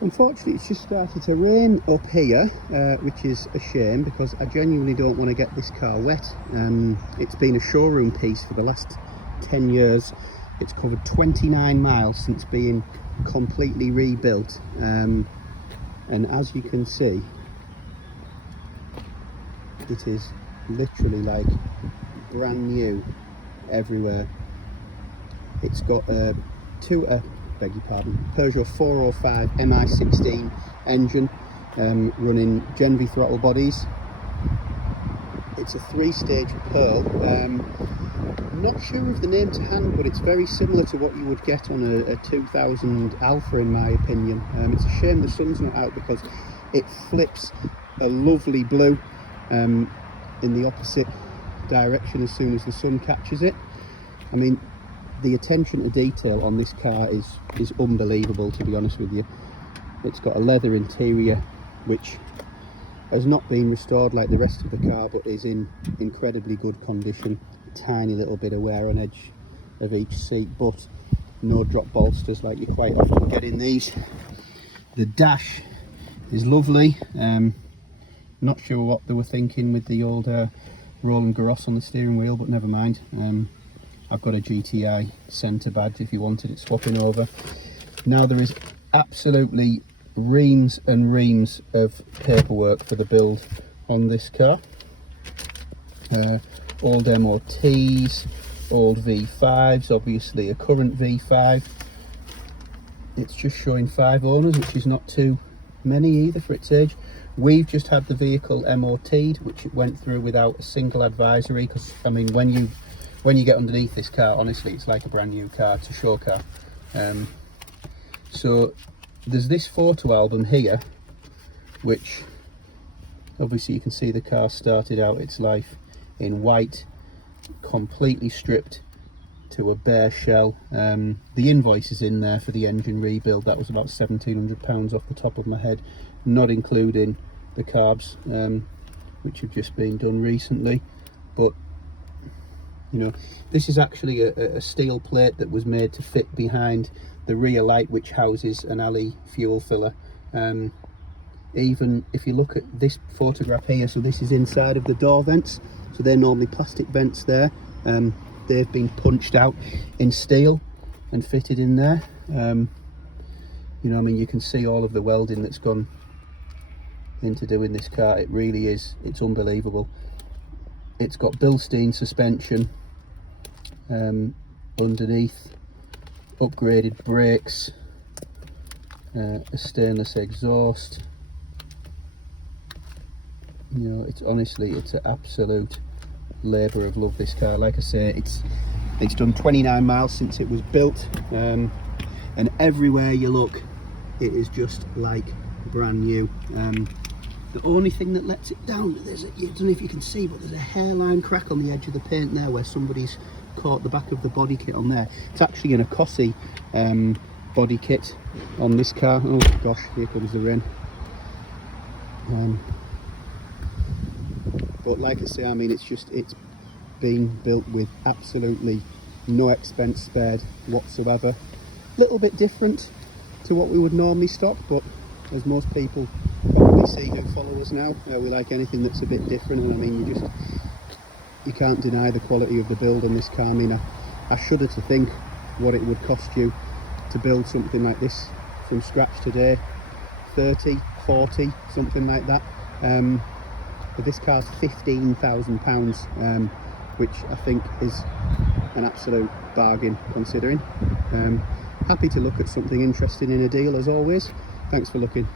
Unfortunately, it's just started to rain up here, which is a shame because I genuinely don't want to get this car wet. It's been a showroom piece for the last 10 years. It's covered 29 miles since being completely rebuilt. And as you can see, it is literally like brand new everywhere. It's got a Peugeot 405 MI16 engine, running Gen V throttle bodies. It's a 3-stage Pearl. Not sure of the name to hand, but it's very similar to what you would get on a 2000 Alpha in my opinion. It's a shame the sun's not out because it flips a lovely blue in the opposite direction as soon as the sun catches it. I mean, the attention to detail on this car is unbelievable, to be honest with you. It's got a leather interior which has not been restored like the rest of the car, but is in incredibly good condition. Tiny little bit of wear on edge of each seat, but no drop bolsters like you quite often get in these. The dash is lovely. Not sure what they were thinking with the old Roland Garros on the steering wheel, but never mind. I've got a GTI centre badge if you wanted it swapping over. Now, there is absolutely reams and reams of paperwork for the build on this car. Old MOTs, old V5s, obviously a current V5. It's just showing 5 owners, which is not too many either for its age. We've just had the vehicle MOT'd, which it went through without a single advisory, because I mean, when you get underneath this car, honestly, it's like a brand new car. It's a show car. So there's this photo album here, which obviously you can see the car started out its life in white, completely stripped to a bare shell. The invoice is in there for the engine rebuild. That was about £1,700 off the top of my head, not including the carbs, which have just been done recently. But you know, this is actually a steel plate that was made to fit behind the rear light, which houses an alley fuel filler. Even if you look at this photograph here, so this is inside of the door vents, so they're normally plastic vents there. They've been punched out in steel and fitted in there. You know, I mean, you can see all of the welding that's gone into doing this car. It really is, it's unbelievable. It's got Bilstein suspension underneath, upgraded brakes, a stainless exhaust. You know, it's honestly, it's an absolute labour of love, this car. Like I say, it's done 29 miles since it was built, and everywhere you look, it is just like brand new. The only thing that lets it down, I don't know if you can see, but there's a hairline crack on the edge of the paint there where somebody's caught the back of the body kit on there. It's actually an Ecosi body kit on this car. Oh gosh, here comes the rain. But like I say, I mean, it's been built with absolutely no expense spared whatsoever. Little bit different to what we would normally stock, but as most people probably see who follow us now, we like anything that's a bit different. And I mean, you can't deny the quality of the build on this car. I mean, I shudder to think what it would cost you to build something like this from scratch today. 30, 40, something like that. But this car's £15,000, which I think is an absolute bargain considering. Happy to look at something interesting in a deal as always. Thanks for looking.